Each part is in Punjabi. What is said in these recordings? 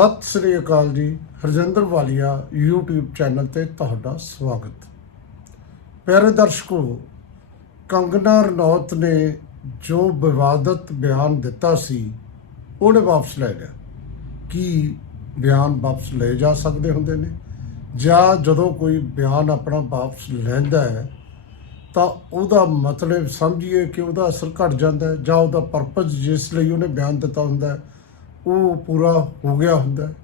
ਸਤਿ ਸ੍ਰੀ ਅਕਾਲ ਜੀ, ਹਰਜਿੰਦਰ ਵਾਲੀਆ, YouTube ਚੈਨਲ ਤੇ ਤੁਹਾਡਾ ਸਵਾਗਤ। ਪਿਆਰੇ ਦਰਸ਼ਕੋ, ਕੰਗਨਾ ਰਣੌਤ ਨੇ ਜੋ ਵਿਵਾਦਤ ਬਿਆਨ ਦਿੱਤਾ ਸੀ, ਉਹਨੇ ਵਾਪਸ ਲੈ ਲਿਆ। ਕੀ ਬਿਆਨ ਵਾਪਸ ਲਏ ਜਾ ਸਕਦੇ ਹੁੰਦੇ ਨੇ? ਜਾਂ ਜਦੋਂ ਕੋਈ ਬਿਆਨ ਆਪਣਾ ਵਾਪਸ ਲੈਂਦਾ ਹੈ, ਤਾਂ ਉਹਦਾ ਮਤਲਬ ਸਮਝੀਏ ਕਿ ਉਹਦਾ ਅਸਰ ਘਟ ਜਾਂਦਾ ਹੈ ਜਾਂ ਉਹਦਾ ਪਰਪਸ ਜਿਸ ਲਈ ਉਹਨੇ ਬਿਆਨ ਦਿੱਤਾ ਹੁੰਦਾ ਹੈ ਉਹ ਪੂਰਾ ਹੋ ਗਿਆ ਹੁੰਦਾ ਹੈ।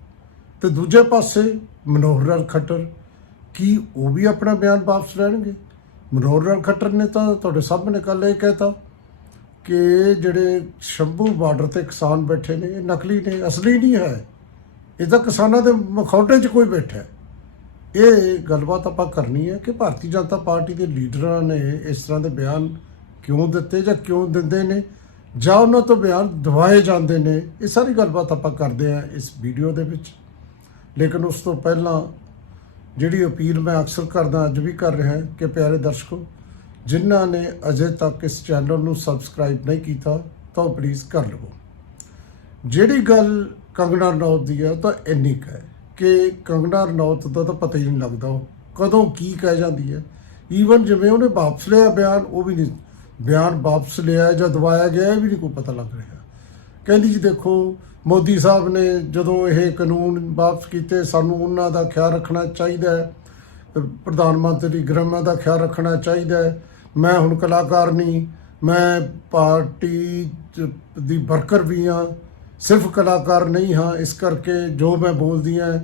ਤੇ ਦੂਜੇ ਪਾਸੇ ਮਨੋਹਰ ਲਾਲ ਖੱਟਰ, ਕੀ ਉਹ ਵੀ ਆਪਣਾ ਬਿਆਨ ਵਾਪਸ ਲੈਣਗੇ? ਮਨੋਹਰ ਲਾਲ ਖੱਟਰ ਨੇ ਤਾਂ ਤੁਹਾਡੇ ਸਾਹਮਣੇ ਕੱਲ ਇਹ ਕਹਿਤਾ ਕਿ ਜਿਹੜੇ ਸ਼ੰਭੂ ਬਾਰਡਰ ਤੇ ਕਿਸਾਨ ਬੈਠੇ ਨੇ, ਇਹ ਨਕਲੀ ਨੇ, ਅਸਲੀ ਨਹੀਂ ਹੈ। ਇਹ ਤਾਂ ਕਿਸਾਨਾਂ ਦੇ ਮਖੌਟੇ 'ਚ ਕੋਈ ਬੈਠਾ ਹੈ। ਇਹ ਗੱਲਬਾਤ ਆਪਾਂ ਕਰਨੀ ਹੈ ਕਿ ਭਾਰਤੀ ਜਨਤਾ ਪਾਰਟੀ ਦੇ ਲੀਡਰਾਂ ਨੇ ਇਸ ਤਰ੍ਹਾਂ ਦੇ ਬਿਆਨ ਕਿਉਂ ਦਿੱਤੇ ਜਾਂ ਕਿਉਂ ਦਿੰਦੇ ਨੇ? ਜਾਂ ਉਹਨਾਂ ਤੋਂ ਬਿਆਨ ਦਵਾਏ ਜਾਂਦੇ ਨੇ, ਇਹ ਸਾਰੀ ਗੱਲਬਾਤ ਆਪਾਂ ਕਰਦੇ ਹਾਂ ਇਸ ਵੀਡੀਓ ਦੇ ਵਿੱਚ। ਲੇਕਿਨ ਉਸ ਤੋਂ ਪਹਿਲਾਂ ਜਿਹੜੀ ਅਪੀਲ ਮੈਂ ਅਕਸਰ ਕਰਦਾ, ਅੱਜ ਵੀ ਕਰ ਰਿਹਾ, ਕਿ ਪਿਆਰੇ ਦਰਸ਼ਕੋ, ਜਿਨ੍ਹਾਂ ਨੇ ਅਜੇ ਤੱਕ ਇਸ ਚੈਨਲ ਨੂੰ ਸਬਸਕ੍ਰਾਈਬ ਨਹੀਂ ਕੀਤਾ, ਤਾਂ ਉਹ ਪਲੀਜ਼ ਕਰ ਲਵੋ। ਜਿਹੜੀ ਗੱਲ ਕੰਗਣਾ ਰਣੌਤ ਦੀ ਹੈ ਤਾਂ ਇੰਨੀ ਕੁ ਹੈ ਕਿ ਕੰਗਣਾ ਰਣੌਤ ਦਾ ਤਾਂ ਪਤਾ ਹੀ ਨਹੀਂ ਲੱਗਦਾ ਉਹ ਕਦੋਂ ਕੀ ਕਹਿ ਜਾਂਦੀ ਹੈ। ਈਵਨ ਜਿਵੇਂ ਉਹਨੇ ਵਾਪਸ ਲਿਆ ਬਿਆਨ, ਉਹ ਵੀ ਨਹੀਂ ਬਿਆਨ ਵਾਪਸ ਲਿਆ ਜਾਂ ਦਵਾਇਆ ਗਿਆ ਇਹ ਵੀ ਨਹੀਂ ਕੋਈ ਪਤਾ ਲੱਗ ਰਿਹਾ। ਕਹਿੰਦੀ ਜੀ ਦੇਖੋ, ਮੋਦੀ ਸਾਹਿਬ ਨੇ ਜਦੋਂ ਇਹ ਕਾਨੂੰਨ ਵਾਪਸ ਕੀਤੇ, ਸਾਨੂੰ ਉਹਨਾਂ ਦਾ ਖਿਆਲ ਰੱਖਣਾ ਚਾਹੀਦਾ ਹੈ। ਪ੍ਰਧਾਨ ਮੰਤਰੀ ਗ੍ਰਹਿ ਦਾ ਖਿਆਲ ਰੱਖਣਾ ਚਾਹੀਦਾ ਹੈ। ਮੈਂ ਹੁਣ ਕਲਾਕਾਰ ਨਹੀਂ, ਮੈਂ ਪਾਰਟੀ ਦੀ ਵਰਕਰ ਵੀ ਹਾਂ, ਸਿਰਫ ਕਲਾਕਾਰ ਨਹੀਂ ਹਾਂ। ਇਸ ਕਰਕੇ ਜੋ ਮੈਂ ਬੋਲਦੀ ਹਾਂ,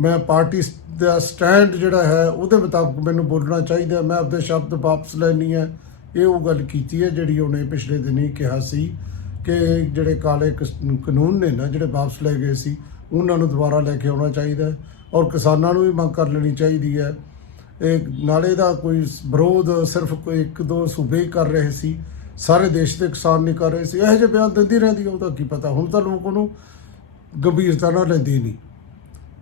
ਮੈਂ ਪਾਰਟੀ ਦਾ ਸਟੈਂਡ ਜਿਹੜਾ ਹੈ, ਉਹਦੇ ਮੁਤਾਬਕ ਮੈਨੂੰ ਬੋਲਣਾ ਚਾਹੀਦਾ ਮੈਂ ਆਪਣੇ ਸ਼ਬਦ ਵਾਪਸ ਲੈਣੀ ਹੈ। ਇਹ ਉਹ ਗੱਲ ਕੀਤੀ ਹੈ ਜਿਹੜੀ ਉਹਨੇ ਪਿਛਲੇ ਦਿਨੀ ਕਿਹਾ ਸੀ ਕਿ ਜਿਹੜੇ ਕਾਲੇ ਕਸ- ਕਾਨੂੰਨ ਨੇ ਨਾ ਜਿਹੜੇ ਵਾਪਸ ਲੈ ਗਏ ਸੀ ਉਹਨਾਂ ਨੂੰ ਦੁਬਾਰਾ ਲੈ ਕੇ ਆਉਣਾ ਚਾਹੀਦਾ ਹੈ ਔਰ ਕਿਸਾਨਾਂ ਨੂੰ ਵੀ ਮੰਗ ਕਰ ਲੈਣੀ ਚਾਹੀਦੀ ਹੈ। ਇਹ ਨਾਲੇ ਦਾ ਕੋਈ ਵਿਰੋਧ ਸਿਰਫ ਕੋਈ ਇੱਕ ਦੋ ਸੂਬੇ ਹੀ ਕਰ ਰਹੇ ਸੀ ਸਾਰੇ ਦੇਸ਼ ਦੇ ਕਿਸਾਨ ਨਹੀਂ ਕਰ ਰਹੇ ਸੀ। ਇਹੋ ਜਿਹੇ ਬਿਆਨ ਦਿੰਦੀ ਰਹਿੰਦੀ ਹੈ, ਉਹਦਾ ਕੀ ਪਤਾ? ਹੁਣ ਤਾਂ ਲੋਕ ਉਹਨੂੰ ਗੰਭੀਰਤਾ ਨਾਲ ਲੈਂਦੇ ਨਹੀਂ।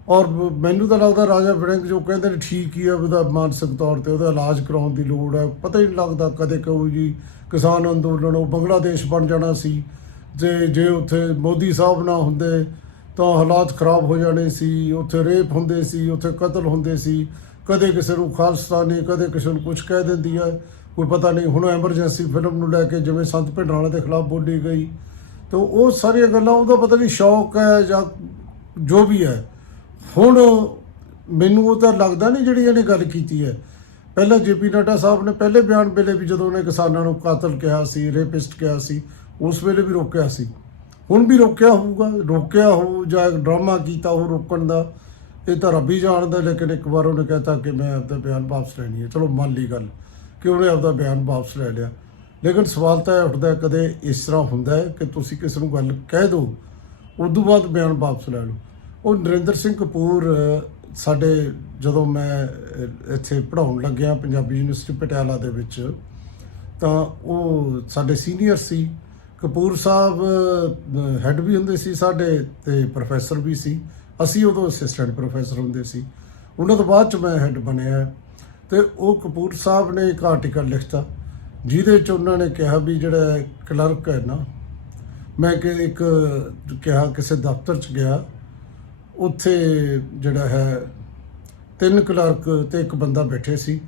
ਔਰ ਮੈਨੂੰ ਤਾਂ ਲੱਗਦਾ ਰਾਜਾ ਵੜਿੰਗ ਜੋ ਕਹਿੰਦੇ ਨੇ, ਠੀਕ ਹੀ ਆ ਉਹਦਾ ਮਾਨਸਿਕ ਤੌਰ ਤੇ, ਉਹਦਾ ਇਲਾਜ ਕਰਾਉਣ ਦੀ ਲੋੜ ਹੈ। ਪਤਾ ਹੀ ਨਹੀਂ ਲੱਗਦਾ ਕਦੇ ਕਹੋ ਜੀ ਕਿਸਾਨ ਅੰਦੋਲਨ, ਉਹ ਬੰਗਲਾਦੇਸ਼ ਬਣ ਜਾਣਾ ਸੀ। ਜੇ ਜੇ ਉੱਥੇ ਮੋਦੀ ਸਾਹਿਬ ਨਾ ਹੁੰਦੇ, ਤਾਂ ਹਾਲਾਤ ਖਰਾਬ ਹੋ ਜਾਣੇ ਸੀ। ਉੱਥੇ ਰੇਪ ਹੁੰਦੇ ਸੀ, ਉੱਥੇ ਕਤਲ ਹੁੰਦੇ ਸੀ। ਕਦੇ ਕਿਸੇ ਨੂੰ ਖਾਲਸਤਾਨੀ ਕਦੇ ਕਿਸੇ ਨੂੰ ਕੁਝ ਕਹਿ ਦਿੰਦੀ ਹੈ। ਕੋਈ ਪਤਾ ਨਹੀਂ, ਹੁਣ ਐਮਰਜੈਂਸੀ ਫਿਲਮ ਨੂੰ ਲੈ ਕੇ ਜਿਵੇਂ ਸੰਤ ਭਿੰਡਰਾਲੇ ਦੇ ਖਿਲਾਫ ਬੋਲੀ ਗਈ। ਤਾਂ ਉਹ ਸਾਰੀਆਂ ਗੱਲਾਂ, ਉਹਦਾ ਪਤਾ ਨਹੀਂ ਸ਼ੌਕ ਹੈ ਜਾਂ ਜੋ ਵੀ ਹੈ। ਹੁਣ ਮੈਨੂੰ ਉਹ ਤਾਂ ਲੱਗਦਾ ਨਹੀਂ ਜਿਹੜੀ ਇਹਨੇ ਗੱਲ ਕੀਤੀ ਹੈ। ਪਹਿਲਾਂ ਜੇਪੀ ਨੱਡਾ ਸਾਹਿਬ ਨੇ ਪਹਿਲੇ ਬਿਆਨ ਵੇਲੇ ਵੀ ਜਦੋਂ ਉਹਨੇ ਕਿਸਾਨਾਂ ਨੂੰ ਕਾਤਲ ਕਿਹਾ ਸੀ, ਰੇਪਿਸਟ ਕਿਹਾ ਸੀ, ਉਸ ਵੇਲੇ ਵੀ ਰੋਕਿਆ ਸੀ। ਹੁਣ ਵੀ ਰੋਕਿਆ ਹੋਊਗਾ, ਰੋਕਿਆ ਹੋਊ ਜਾਂ ਡਰਾਮਾ ਕੀਤਾ ਹੋ ਰੋਕਣ ਦਾ, ਇਹ ਤਾਂ ਰੱਬੀ ਜਾਣਦਾ, ਲੇਕਿਨ ਇੱਕ ਵਾਰ ਉਹਨੇ ਕਹਿਤਾ ਕਿ ਮੈਂ ਆਪਦਾ ਬਿਆਨ ਵਾਪਸ ਲੈਣੀ ਹੈ। ਚਲੋ ਮੰਨ ਲਈ ਗੱਲ ਕਿ ਉਹਨੇ ਆਪਦਾ ਬਿਆਨ ਵਾਪਸ ਲੈ ਲਿਆ। ਲੇਕਿਨ ਸਵਾਲ ਤਾਂ ਇਹ ਉੱਠਦਾ ਕਦੇ ਇਸ ਤਰ੍ਹਾਂ ਹੁੰਦਾ ਹੈ ਕਿ ਤੁਸੀਂ ਕਿਸੇ ਨੂੰ ਗੱਲ ਕਹਿ ਦਿਓ ਤੋਂ ਬਾਅਦ ਬਿਆਨ ਵਾਪਸ ਲੈ ਲਓ। ਉਹ ਨਰਿੰਦਰ ਸਿੰਘ ਕਪੂਰ, ਸਾਡੇ ਜਦੋਂ ਮੈਂ ਇੱਥੇ ਪੜ੍ਹਾਉਣ ਲੱਗਿਆ ਪੰਜਾਬੀ ਯੂਨੀਵਰਸਿਟੀ ਪਟਿਆਲਾ ਦੇ ਵਿੱਚ, ਤਾਂ ਉਹ ਸਾਡੇ ਸੀਨੀਅਰ ਸੀ। ਕਪੂਰ ਸਾਹਿਬ ਹੈੱਡ ਵੀ ਹੁੰਦੇ ਸੀ ਸਾਡੇ ਤੇ ਪ੍ਰੋਫੈਸਰ ਵੀ ਸੀ। ਅਸੀਂ ਉਦੋਂ ਅਸਿਸਟੈਂਟ ਪ੍ਰੋਫੈਸਰ ਹੁੰਦੇ ਸੀ। ਉਹਨਾਂ ਤੋਂ ਬਾਅਦ ਚ ਮੈਂ ਹੈੱਡ ਬਣਿਆ। ਤੇ ਉਹ ਕਪੂਰ ਸਾਹਿਬ ਨੇ ਇੱਕ ਆਰਟੀਕਲ ਲਿਖਤਾ, ਜਿਹਦੇ ਚ ਉਹਨਾਂ ਨੇ ਕਿਹਾ ਵੀ ਜਿਹੜਾ ਕਲਰਕ ਹੈ ਨਾ, ਮੈਂ ਕਿ ਇੱਕ, ਕਿਹਾ ਕਿਸੇ ਦਫ਼ਤਰ ਚ ਗਿਆ। ਉੱਥੇ ਜਿਹੜਾ ਹੈ, ਤਿੰਨ ਕਲਰਕ ਤੇ ਇੱਕ ਬੰਦਾ ਬੈਠੇ ਸੀ।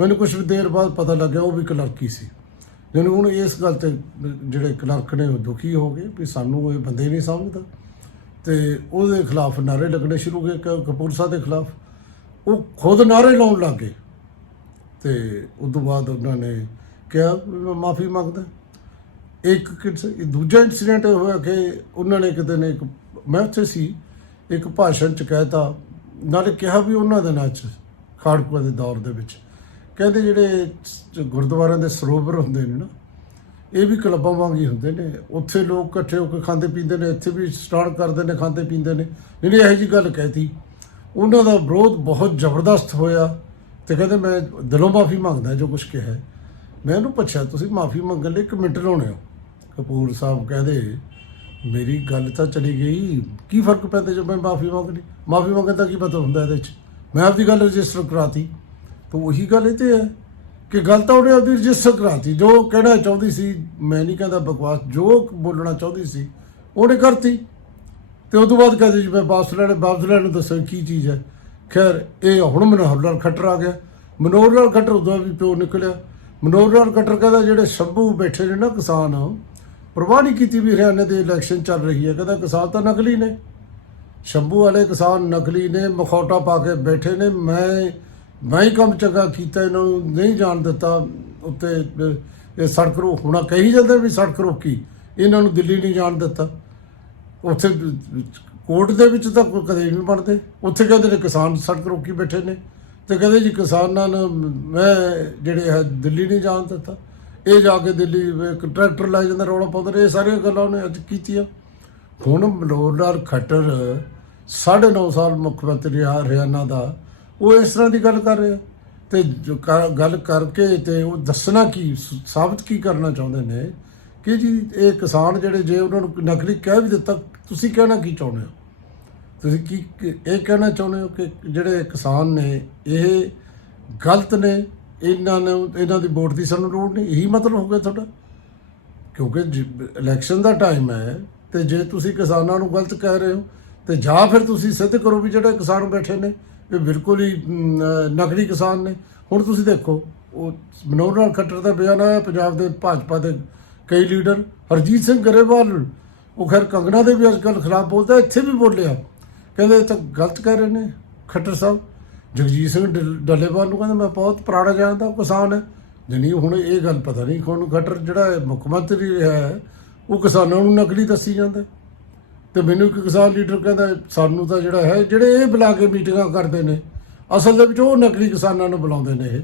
ਮੈਨੂੰ ਕੁਝ ਦੇਰ ਬਾਅਦ ਪਤਾ ਲੱਗਿਆ ਉਹ ਵੀ ਕਲਰਕ ਹੀ ਸੀ। ਜਿਹਨੂੰ ਹੁਣ ਇਸ ਗੱਲ ਤੇ ਜਿਹੜੇ ਕਲਰਕ ਨੇ ਉਹ ਦੁਖੀ ਹੋ ਗਏ ਵੀ ਸਾਨੂੰ ਇਹ ਬੰਦੇ ਨਹੀਂ ਸਮਝਦਾ। ਤੇ ਉਹਦੇ ਖਿਲਾਫ ਨਾਰੇ ਲੱਗਣੇ ਸ਼ੁਰੂ ਹੋ ਗਏ ਕਪੂਰ ਸਾਹਿਬ ਦੇ ਖਿਲਾਫ। ਉਹ ਖੁਦ ਨਾਰੇ ਲਾਉਣ ਲੱਗ ਗਏ। ਤੇ ਉਸ ਤੋਂ ਬਾਅਦ ਉਹਨਾਂ ਨੇ ਕਿਹਾ, ਵੀ ਮੈਂ ਮਾਫੀ ਮੰਗਦਾ। ਇੱਕ ਦੂਜਾ ਇਨਸੀਡੈਂਟ ਇਹ ਹੋਇਆ ਕਿ ਉਹਨਾਂ ਨੇ ਕਿਤੇ ਨੇ ਇੱਕ, ਮੈਂ ਉੱਥੇ ਸੀ। ਇੱਕ ਭਾਸ਼ਣ ਚ ਕਹਿਤਾ, ਨਾਲੇ ਕਿਹਾ ਵੀ ਉਹਨਾਂ ਦੇ ਨਾਲ ਚ, ਖਾੜਕੂਆਂ ਦੇ ਦੌਰ ਦੇ ਵਿੱਚ। ਕਹਿੰਦੇ ਜਿਹੜੇ ਗੁਰਦੁਆਰਿਆਂ ਦੇ ਸਰੋਵਰ ਹੁੰਦੇ ਨੇ ਨਾ, ਇਹ ਵੀ ਕਲੱਬਾਂ ਵਾਂਗ ਹੀ ਹੁੰਦੇ ਨੇ। ਉੱਥੇ ਲੋਕ ਇਕੱਠੇ ਹੋ ਕੇ ਖਾਂਦੇ ਪੀਂਦੇ ਨੇ, ਇੱਥੇ ਵੀ ਸਟਾਰਟ ਕਰਦੇ ਨੇ, ਖਾਂਦੇ ਪੀਂਦੇ ਨੇ। ਜਿਹੜੀ ਇਹੋ ਜੀ ਗੱਲ ਕਹਿਤੀ, ਉਹਨਾਂ ਦਾ ਵਿਰੋਧ ਬਹੁਤ ਜ਼ਬਰਦਸਤ ਹੋਇਆ ਤੇ ਕਹਿੰਦੇ ਮੈਂ ਦਿਲੋਂ ਮਾਫੀ ਮੰਗਦਾ ਜੋ ਕੁਝ ਕਿਹਾ ਮੈਂ ਉਹਨੂੰ ਪੁੱਛਿਆ, ਤੁਸੀਂ ਮਾਫੀ ਮੰਗਣ ਲਈ ਇੱਕ ਮਿੰਟ ਲਾਉਣੇ ਹੋ? ਕਪੂਰ ਸਾਹਿਬ ਕਹਿੰਦੇ ਮੇਰੀ ਗੱਲ ਤਾਂ ਚਲੀ ਗਈ। ਕੀ ਫ਼ਰਕ ਪੈਂਦਾ ਜੇ ਮੈਂ ਮਾਫੀ ਮੰਗਣੀ ਮਾਫੀ ਮੰਗਣ ਦਾ ਕੀ ਪਤਾ ਹੁੰਦਾ ਇਹਦੇ ਵਿੱਚ? ਮੈਂ ਆਪਦੀ ਗੱਲ ਰਜਿਸਟਰ ਕਰਾਤੀ। ਤਾਂ ਉਹੀ ਗੱਲ ਇਹ ਤੇ ਹੈ ਕਿ ਗੱਲ ਤਾਂ ਉਹਨੇ ਆਪਦੀ ਰਜਿਸਟਰ ਕਰਾਤੀ। ਜੋ ਕਹਿਣਾ ਚਾਹੁੰਦੀ ਸੀ, ਮੈਂ ਨਹੀਂ ਕਹਿੰਦਾ ਬਕਵਾਸ, ਜੋ ਬੋਲਣਾ ਚਾਹੁੰਦੀ ਸੀ, ਉਹਨੇ ਕਰਤੀ। ਤੇ ਉਸ ਤੋਂ ਬਾਅਦ ਕਹਿੰਦੇ ਜੀ, ਮੈਂ ਵਾਪਸ ਲੈਣੇ, ਵਾਪਸ ਲੈਣ ਨੂੰ ਦੱਸੋ ਕੀ ਚੀਜ਼ ਹੈ। ਖੈਰ, ਇਹ ਹੁਣ ਮਨੋਹਰ ਲਾਲ ਖੱਟਰ ਆ ਗਿਆ। ਮਨੋਹਰ ਲਾਲ ਖੱਟਰ ਉਦੋਂ ਵੀ ਪਿਓ ਨਿਕਲਿਆ। ਮਨੋਹਰ ਲਾਲ ਖੱਟਰ ਕਹਿੰਦਾ, ਜਿਹੜੇ ਸ਼ੰਭੂ ਬੈਠੇ ਨੇ ਨਾ ਕਿਸਾਨ ਪ੍ਰਵਾਹ ਨਹੀਂ ਕੀਤੀ ਵੀ ਹਰਿਆਣੇ ਦੇ ਇਲੈਕਸ਼ਨ ਚੱਲ ਰਹੀ ਹੈ। ਕਹਿੰਦਾ ਕਿਸਾਨ ਤਾਂ ਨਕਲੀ ਨੇ। ਸ਼ੰਭੂ ਵਾਲੇ ਕਿਸਾਨ ਨਕਲੀ ਨੇ, ਮਖੌਟਾ ਪਾ ਕੇ ਬੈਠੇ ਨੇ। ਮੈਂ ਮੈਂ ਹੀ ਕੰਮ ਚੰਗਾ ਕੀਤਾ, ਇਹਨਾਂ ਨੂੰ ਨਹੀਂ ਜਾਣ ਦਿੱਤਾ। ਉੱਤੇ, ਇਹ ਸੜਕ ਰੋ ਹੋਣਾ ਕਹੀ ਜਾਂਦੇ ਵੀ ਸੜਕ ਰੋਕੀ। ਇਹਨਾਂ ਨੂੰ ਦਿੱਲੀ ਨਹੀਂ ਜਾਣ ਦਿੱਤਾ। ਉੱਥੇ ਕੋਰਟ ਦੇ ਵਿੱਚ ਤਾਂ ਕੋਈ ਕਦੇ ਨਹੀਂ ਬਣਦੇ। ਉੱਥੇ ਕਹਿੰਦੇ ਨੇ ਕਿਸਾਨ ਸੜਕ ਰੋਕੀ ਬੈਠੇ ਨੇ। ਤੇ ਕਹਿੰਦੇ ਜੀ ਕਿਸਾਨਾਂ ਨੂੰ ਮੈਂ ਜਿਹੜੇ ਹੈ ਦਿੱਲੀ ਨਹੀਂ ਜਾਣ ਦਿੱਤਾ। ਇਹ ਜਾ ਕੇ ਦਿੱਲੀ ਇੱਕ ਟਰੈਕਟਰ ਲੈ ਜਾਂਦਾ, ਰੌਲਾ ਪਾਉਂਦੇ ਇਹ ਸਾਰੀਆਂ ਗੱਲਾਂ ਉਹਨੇ ਅੱਜ ਕੀਤੀਆਂ। ਹੁਣ ਮਨੋਹਰ ਲਾਲ ਖੱਟਰ ਸਾਢੇ ਨੌ ਸਾਲ ਮੁੱਖ ਮੰਤਰੀ ਆ ਹਰਿਆਣਾ ਦਾ। ਉਹ ਇਸ ਤਰ੍ਹਾਂ ਦੀ ਗੱਲ ਕਰ ਰਿਹਾ। ਤੇ ਜੋ ਕ- ਗੱਲ ਕਰਕੇ ਤੇ ਉਹ ਦੱਸਣਾ ਕੀ, ਸਾਬਤ ਕੀ ਕਰਨਾ ਚਾਹੁੰਦੇ ਨੇ ਕਿ ਜੀ ਇਹ ਕਿਸਾਨ ਜਿਹੜੇ ਜੇ ਉਹਨਾਂ ਨੂੰ ਨਕਲੀ ਕਹਿ ਵੀ ਦਿੱਤਾ, ਤੁਸੀਂ ਕਹਿਣਾ ਕੀ ਚਾਹੁੰਦੇ ਹੋ? ਤੁਸੀਂ ਕੀ- ਇਹ ਕਹਿਣਾ ਚਾਹੁੰਦੇ ਹੋ ਕਿ ਜਿਹੜੇ ਕਿਸਾਨ ਨੇ, ਇਹ ਗਲਤ ਨੇ ਇਹਨਾਂ ਨੂੰ, ਇਹਨਾਂ ਦੀ ਵੋਟ ਦੀ ਸਾਨੂੰ ਲੋੜ ਨਹੀਂ, ਇਹੀ ਮਤਲਬ ਹੋ ਗਿਆ ਤੁਹਾਡਾ। ਕਿਉਂਕਿ ਇਲੈਕਸ਼ਨ ਦਾ ਟਾਈਮ ਹੈ ਤੇ ਜੇ ਤੁਸੀਂ ਕਿਸਾਨਾਂ ਨੂੰ ਗਲਤ ਕਹਿ ਰਹੇ ਹੋ, ਤੇ ਜਾਂ ਫਿਰ ਤੁਸੀਂ ਸਿੱਧ ਕਰੋ ਵੀ ਜਿਹੜੇ ਕਿਸਾਨ ਬੈਠੇ ਨੇ, ਇਹ ਬਿਲਕੁਲ ਹੀ ਨਕਲੀ ਕਿਸਾਨ ਨੇ। ਹੁਣ ਤੁਸੀਂ ਦੇਖੋ, ਉਹ ਮਨੋਹਰ ਲਾਲ ਖੱਟਰ ਦਾ ਬਿਆਨ ਆਇਆ, ਪੰਜਾਬ ਦੇ ਭਾਜਪਾ ਦੇ ਕਈ ਲੀਡਰ, ਹਰਜੀਤ ਸਿੰਘ ਗਰੇਵਾਲ, ਉਹ ਖੈਰ ਕੰਗਣਾ ਦੇ ਵੀ ਅੱਜ ਕੱਲ੍ਹ ਖਿਲਾਫ ਬੋਲਦਾ, ਇੱਥੇ ਵੀ ਬੋਲਿਆ। ਕਹਿੰਦੇ ਇਹ ਤਾਂ ਗਲਤ ਕਹਿ ਰਹੇ ਨੇ, ਖੱਟਰ ਸਾਹਿਬ। ਜਗਜੀਤ ਸਿੰਘ ਡੱਲ- ਡੱਲੇਵਾਲ ਨੂੰ ਕਹਿੰਦਾ, ਮੈਂ ਬਹੁਤ ਪੁਰਾਣਾ ਜਾਣਦਾ, ਉਹ ਕਿਸਾਨ ਹੈ। ਜਣੀ ਹੁਣ ਇਹ ਗੱਲ ਪਤਾ ਨਹੀਂ ਕੌਣ ਖੱਟਰ ਜਿਹੜਾ ਇਹ ਮੁੱਖ ਮੰਤਰੀ ਰਿਹਾ ਹੈ, ਉਹ ਕਿਸਾਨਾਂ ਨੂੰ ਨਕਲੀ ਦੱਸੀ ਜਾਂਦਾ ਹੈ। ਤੇ ਮੈਨੂੰ ਇੱਕ ਕਿਸਾਨ ਲੀਡਰ ਕਹਿੰਦਾ, ਸਾਨੂੰ ਤਾਂ ਜਿਹੜਾ ਹੈ, ਜਿਹੜੇ ਇਹ ਬੁਲਾ ਕੇ ਮੀਟਿੰਗਾਂ ਕਰਦੇ ਨੇ, ਅਸਲ ਦੇ ਵਿੱਚ ਉਹ ਨਕਲੀ ਕਿਸਾਨਾਂ ਨੂੰ ਬੁਲਾਉਂਦੇ ਨੇ ਇਹ।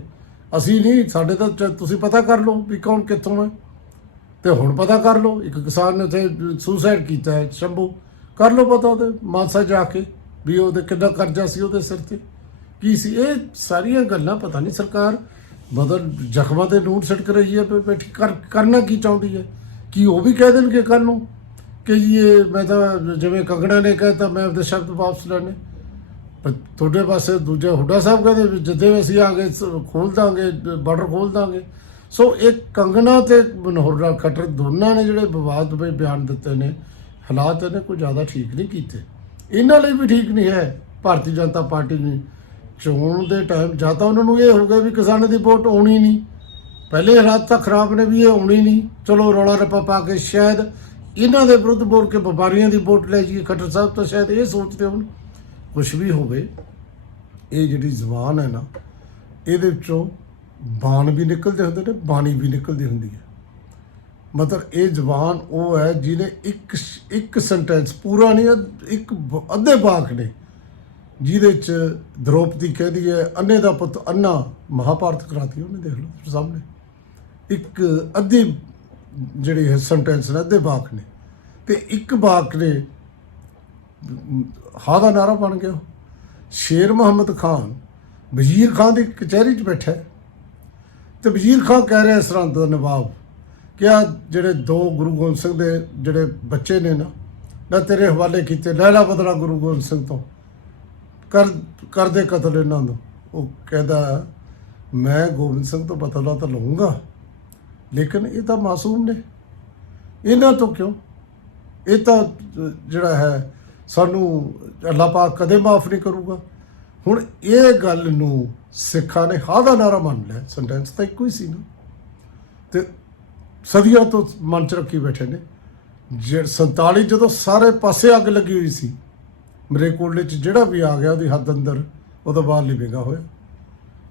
ਅਸੀਂ ਨਹੀਂ, ਸਾਡੇ ਤਾਂ ਚ- ਤੁਸੀਂ ਪਤਾ ਕਰ ਲਓ ਵੀ ਕੌਣ ਕਿੱਥੋਂ ਹੈ। ਤੇ ਹੁਣ ਪਤਾ ਕਰ ਲਓ, ਇੱਕ ਕਿਸਾਨ ਨੇ ਉੱਥੇ ਸੁਸਾਈਡ ਕੀਤਾ ਹੈ, ਸ਼ੰਭੂ। ਕਰ ਲਓ ਪਤਾ ਉਹਦੇ, ਮਾਨਸਾ ਜਾ ਕੇ ਵੀ ਉਹਦੇ ਕਿੰਨਾ ਕਰਜ਼ਾ ਸੀ ਉਹਦੇ ਸਿਰ ਤੇ। ਕੀ ਸੀ? ਇਹ ਸਾਰੀਆਂ ਗੱਲਾਂ ਪਤਾ ਨਹੀਂ ਸਰਕਾਰ ਬਦਲ ਜ਼ਖਮਾਂ ਤੇ ਨੂਰ ਛਿੜਕ ਰਹੀ ਹੈ ਬੈ- ਬੈਠੀ ਕਰ ਕਰਨਾ ਕੀ ਚਾਹੁੰਦੀ ਹੈ? ਕੀ ਉਹ ਵੀ ਕਹਿ ਦੇਣਗੇ ਕੱਲ ਨੂੰ ਕਿ ਜੀ ਇਹ ਮੈਂ ਤਾਂ ਜਿਵੇਂ ਕੰਗਣਾ ਨੇ ਕਹਿਤਾ, ਮੈਂ ਆਪਦੇ ਸ਼ਬਦ ਵਾਪਸ ਲੈਣੇ। ਪਰ ਤੁਹਾਡੇ ਪਾਸੇ ਦੂਜਾ ਹੁੱਡਾ ਸਾਹਿਬ ਕਹਿੰਦੇ ਵੀ ਜਿੱਦੇ ਵੀ ਅਸੀਂ ਆ ਗਏ ਖੋਲ ਦਾਂਗੇ, ਬਾਰਡਰ ਖੋਲ ਦਾਂਗੇ। ਸੋ ਇਹ ਕੰਗਣਾ ਤੇ ਮਨੋਹਰ ਲਾਲ ਖੱਟਰ ਦੋਨਾਂ ਨੇ ਜਿਹੜੇ ਵਿਵਾਦ ਵਿੱਚ ਬਿਆਨ ਦਿੱਤੇ ਨੇ, ਹਾਲਾਤ ਇਹਨੇ ਕੋਈ ਜ਼ਿਆਦਾ ਠੀਕ ਨਹੀਂ ਕੀਤੇ। ਇਹਨਾਂ ਲਈ ਵੀ ਠੀਕ ਨਹੀਂ ਹੈ, ਭਾਰਤੀ ਜਨਤਾ ਪਾਰਟੀ ਨੇ ਚੋਣ ਦੇ ਟਾਈਮ ਜਾਂ ਤਾਂ ਉਹਨਾਂ ਨੂੰ ਇਹ ਹੋ ਗਿਆ ਵੀ ਕਿਸਾਨਾਂ ਦੀ ਵੋਟ ਆਉਣੀ ਨਹੀਂ। ਪਹਿਲੇ ਹਾਲਾਤ ਤਾਂ ਖਰਾਬ ਨੇ ਵੀ ਇਹ ਆਉਣੀ ਨਹੀਂ। ਚਲੋ ਰੌਲਾ ਰੱਪਾ ਪਾ ਕੇ ਸ਼ਾਇਦ ਇਹਨਾਂ ਦੇ ਵਿਰੁੱਧ ਬੋਲ ਕੇ ਵਪਾਰੀਆਂ ਦੀ ਵੋਟ ਲੈ ਜਾਈਏ। ਖੱਟਰ ਸਾਹਿਬ ਤਾਂ ਸ਼ਾਇਦ ਇਹ ਸੋਚਦੇ ਹੋਣ। ਕੁਝ ਵੀ ਹੋਵੇ, ਇਹ ਜਿਹੜੀ ਜ਼ਬਾਨ ਹੈ ਨਾ, ਇਹਦੇ ਵਿੱਚੋਂ ਬਾਣ ਵੀ ਨਿਕਲਦੇ ਹੁੰਦੇ ਨੇ, ਬਾਣੀ ਵੀ ਨਿਕਲਦੀ ਹੁੰਦੀ ਹੈ। ਮਤਲਬ ਇਹ ਜ਼ਬਾਨ ਉਹ ਹੈ ਜਿਹਨੇ ਇੱਕ ਇੱਕ ਸੈਂਟੈਂਸ ਪੂਰਾ ਨਹੀਂ, ਇੱਕ ਅੱਧੇ ਬਾਕ ਨੇ। ਜਿਹਦੇ ਚ ਦ੍ਰੋਪਦੀ ਕਹਿੰਦੀ ਹੈ, ਅੰਨੇ ਦਾ ਪੁੱਤ ਅੰਨਾ ਮਹਾਭਾਰਤ ਕਰਾਤੀ, ਉਹਨੇ ਦੇਖ ਲਓ ਸਾਹਮਣੇ। ਇੱਕ ਅੱਧੀ ਜਿਹੜੀ ਸੈਂਟੈਂਸ ਨੇ, ਅੱਧੇ ਬਾਕ ਨੇ। ਤੇ ਇੱਕ ਬਾਕ ਨੇ, ਹਾ ਦਾ ਨਾਰਾ ਬਣ ਗਿਆ। ਉਹ। ਸ਼ੇਰ ਮੁਹੰਮਦ ਖਾਨ ਵਜ਼ੀਰ ਖਾਨ ਦੀ ਕਚਹਿਰੀ 'ਚ ਬੈਠਾ ਹੈ। ਤੇ ਵਜ਼ੀਰ ਖਾਨ ਕਹਿ ਰਿਹਾ ਸਰਹੰਦ ਦਾ ਨਵਾਬ ਕਿ ਆ ਜਿਹੜੇ ਦੋ ਗੁਰੂ ਗੋਬਿੰਦ ਸਿੰਘ ਦੇ ਜਿਹੜੇ ਬੱਚੇ ਨੇ ਨਾ ਨਾ ਤੇਰੇ ਹਵਾਲੇ ਕੀਤੇ ਲੈਲਾ ਬਦਲਾ ਗੁਰੂ ਗੋਬਿੰਦ ਸਿੰਘ ਤੋਂ। ਕਰ ਕਰਦੇ ਕਤਲ ਇਹਨਾਂ ਨੂੰ। ਉਹ ਕਹਿੰਦਾ, ਮੈਂ ਗੋਬਿੰਦ ਸਿੰਘ ਤੋਂ ਬਦਲਾ ਤਾਂ ਲਵਾਂਗਾ ਲੇਕਿਨ ਇਹ ਤਾਂ ਮਾਸੂਮ ਨੇ। ਇਹਨਾਂ ਤੋਂ ਕਿਉਂ? ਇਹ ਤਾਂ ਜਿਹੜਾ ਹੈ, ਸਾਨੂੰ ਅੱਲਾ ਪਾਕ ਕਦੇ ਮਾਫ ਨਹੀਂ ਕਰੂਗਾ। ਹੁਣ ਇਹ ਗੱਲ ਨੂੰ ਸਿੱਖਾਂ ਨੇ ਹਾਂ ਦਾ ਨਾਰਾ ਮੰਨ ਲਿਆ। ਸੈਂਟੈਂਸ ਤਾਂ ਇੱਕੋ ਹੀ ਸੀ ਨਾ। ਤੇ ਸਦੀਆਂ ਤੋਂ ਮਨ ਚ ਰੱਖੀ ਬੈਠੇ ਨੇ। ਜੇ 47 ਜਦੋਂ ਸਾਰੇ ਪਾਸੇ ਅੱਗ ਲੱਗੀ ਹੋਈ ਸੀ ਮੇਰੇ ਕੋਲੇ ਚ ਜਿਹੜਾ ਵੀ ਆ ਗਿਆ ਉਹਦੀ ਹੱਦ ਅੰਦਰ ਉਹਦਾ ਬਾਹਰ ਨਹੀਂ ਵਿੰਗਾ ਹੋਇਆ।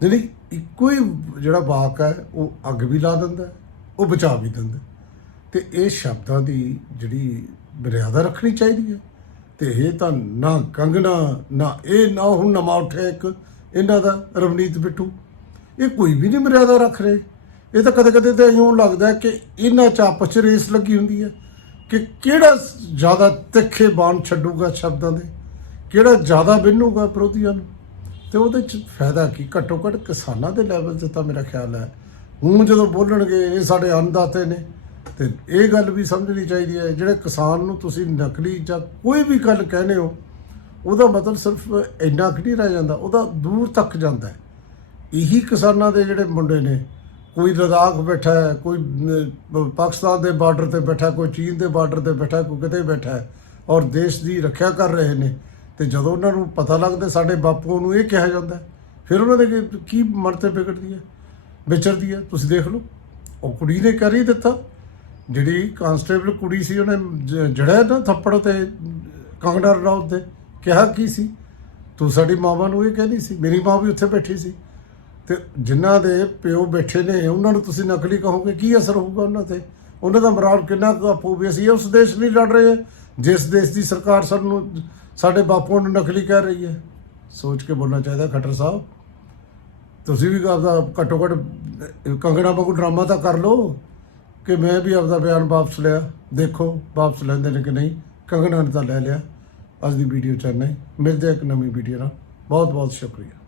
ਜਿਹੜੀ ਇੱਕੋ ਹੀ ਜਿਹੜਾ ਵਾਕ ਹੈ, ਉਹ ਅੱਗ ਵੀ ਲਾ ਦਿੰਦਾ ਉਹ ਬਚਾ ਵੀ ਦਿੰਦਾ ਹੈ। ਤੇ ਇਹ ਸ਼ਬਦਾਂ ਦੀ ਜਿਹੜੀ ਮਰਿਆਦਾ ਰੱਖਣੀ ਚਾਹੀਦੀ ਹੈ। ਤੇ ਇਹ ਤਾਂ ਨਾ ਕੰਗਣਾ, ਨਾ ਇਹ, ਨਾ ਹੁਣ ਨਮਾ ਉੱਠਿਆ ਇੱਕ, ਇਹਨਾਂ ਦਾ ਰਵਨੀਤ ਬਿੱਟੂ। ਇਹ ਕੋਈ ਵੀ ਨਹੀਂ ਮਰਿਆਦਾ ਰੱਖ ਰਹੇ। ਇਹ ਤਾਂ ਕਦੇ ਕਦੇ ਤਾਂ ਇਉਂ ਲੱਗਦਾ ਕਿ ਇਹਨਾਂ ਚ ਆਪਸ ਚ ਰੇਸ ਲੱਗੀ ਹੁੰਦੀ ਹੈ ਕਿ ਕਿਹੜਾ ਜ਼ਿਆਦਾ ਤਿੱਖੇ ਬਾਣ ਛੱਡੂਗਾ ਸ਼ਬਦਾਂ ਦੇ। ਕਿਹੜਾ ਜ਼ਿਆਦਾ ਬਿੰਨੂਗਾ ਵਿਰੋਧੀਆਂ ਨੂੰ? ਤੇ ਉਹਦੇ ਚ ਫਾਇਦਾ ਕੀ? ਘੱਟੋ ਘੱਟ ਕਿਸਾਨਾਂ ਦੇ ਲੈਵਲ ਤੇ ਤਾਂ ਮੇਰਾ ਖਿਆਲ ਹੈ। ਹੁਣ ਜਦੋਂ ਬੋਲਣਗੇ, ਇਹ ਸਾਡੇ ਅੰਨਦਾਤੇ ਨੇ, ਤੇ ਇਹ ਗੱਲ ਵੀ ਸਮਝਣੀ ਚਾਹੀਦੀ ਹੈ, ਜਿਹੜੇ ਕਿਸਾਨ ਨੂੰ ਤੁਸੀਂ ਨਕਲੀ ਜਾਂ ਕੋਈ ਵੀ ਗੱਲ ਕਹਿੰਦੇ ਹੋ, ਉਹਦਾ ਮਤਲਬ ਸਿਰਫ ਇੰਨਾ ਕੁ ਨਹੀਂ ਰਹਿ ਜਾਂਦਾ, ਉਹਦਾ ਦੂਰ ਤੱਕ ਜਾਂਦਾ ਇਹੀ ਕਿਸਾਨਾਂ ਦੇ ਜਿਹੜੇ ਮੁੰਡੇ ਨੇ, ਕੋਈ ਲਦਾਖ ਬੈਠਾ ਹੈ, ਕੋਈ ਪਾਕਿਸਤਾਨ ਦੇ ਬਾਰਡਰ ਤੇ ਬੈਠਾ ਕੋਈ ਚੀਨ ਦੇ ਬਾਰਡਰ ਤੇ ਬੈਠਾ ਕੋਈ ਕਿਤੇ ਬੈਠਾ ਔਰ ਦੇਸ਼ ਦੀ ਰੱਖਿਆ ਕਰ ਰਹੇ ਨੇ ਤੇ ਜਦੋਂ ਉਹਨਾਂ ਨੂੰ ਪਤਾ ਲੱਗਦਾ ਸਾਡੇ ਬਾਪੂ ਨੂੰ ਇਹ ਕਿਹਾ ਜਾਂਦਾ, ਫਿਰ ਉਹਨਾਂ ਦੇ ਕੀ- ਕੀ ਤੇ ਵਿਗੜਦੀ ਹੈ? ਵਿਚਰਦੀ ਹੈ? ਤੁਸੀਂ ਦੇਖ ਲਓ। ਉਹ ਕੁੜੀ ਨੇ ਕਰ ਹੀ ਦਿੱਤਾ। ਜਿਹੜੀ ਕਾਂਸਟੇਬਲ ਕੁੜੀ ਸੀ, ਉਹਨੇ ਜ- ਜੜਿਆ ਨਾ ਥੱਪੜ ਤੇ ਕੰਗੜਾ ਰਣੌਤ 'ਤੇ ਕਿਹਾ ਕੀ ਸੀ? ਤੂੰ ਸਾਡੀ ਮਾਵਾਂ ਨੂੰ ਇਹ ਕਹਿੰਦੀ ਸੀ, ਮੇਰੀ ਮਾਂ ਵੀ ਉੱਥੇ ਬੈਠੀ ਸੀ। ਤੇ ਜਿਨ੍ਹਾਂ ਦੇ ਪਿਓ ਬੈਠੇ ਨੇ, ਉਹਨਾਂ ਨੂੰ ਤੁਸੀਂ ਨਕਲੀ ਕਹੋਗੇ, ਕੀ ਅਸਰ ਹੋਊਗਾ ਉਹਨਾਂ ਤੇ? ਉਹਨਾਂ ਦਾ ਮਰਾਲ ਕਿੰਨਾ ਕੁ ਆਪੂ ਵੀ ਅਸੀਂ ਉਸ ਦੇਸ਼ ਲਈ ਲੜ ਰਹੇ ਹਾਂ। ਜਿਸ ਦੇਸ਼ ਦੀ ਸਰਕਾਰ ਸਾਨੂੰ ਸਾਡੇ ਬਾਪੂਆਂ ਨੂੰ ਨਕਲੀ ਕਹਿ ਰਹੀ ਹੈ, ਸੋਚ ਕੇ ਬੋਲਣਾ ਚਾਹੀਦਾ ਖੱਟਰ ਸਾਹਿਬ। ਤੁਸੀਂ ਵੀ ਆਪਦਾ ਘੱਟੋ ਘੱਟ ਕੰਗਣਾ ਵਾਂਗੂ ਡਰਾਮਾ ਤਾਂ ਕਰ ਲਓ ਕਿ ਮੈਂ ਵੀ ਆਪਦਾ ਬਿਆਨ ਵਾਪਸ ਲਿਆ। ਦੇਖੋ ਵਾਪਸ ਲੈਂਦੇ ਨੇ ਕਿ ਨਹੀਂ, ਕੰਗਣਾ ਨੇ ਤਾਂ ਲੈ ਲਿਆ। ਅੱਜ ਦੀ ਵੀਡੀਓ ਚ ਨਹੀਂ ਮਿਲਦੇ ਹਾਂ ਇੱਕ ਨਵੀਂ ਵੀਡੀਓ ਨਾਲ। ਬਹੁਤ ਬਹੁਤ ਸ਼ੁਕਰੀਆ।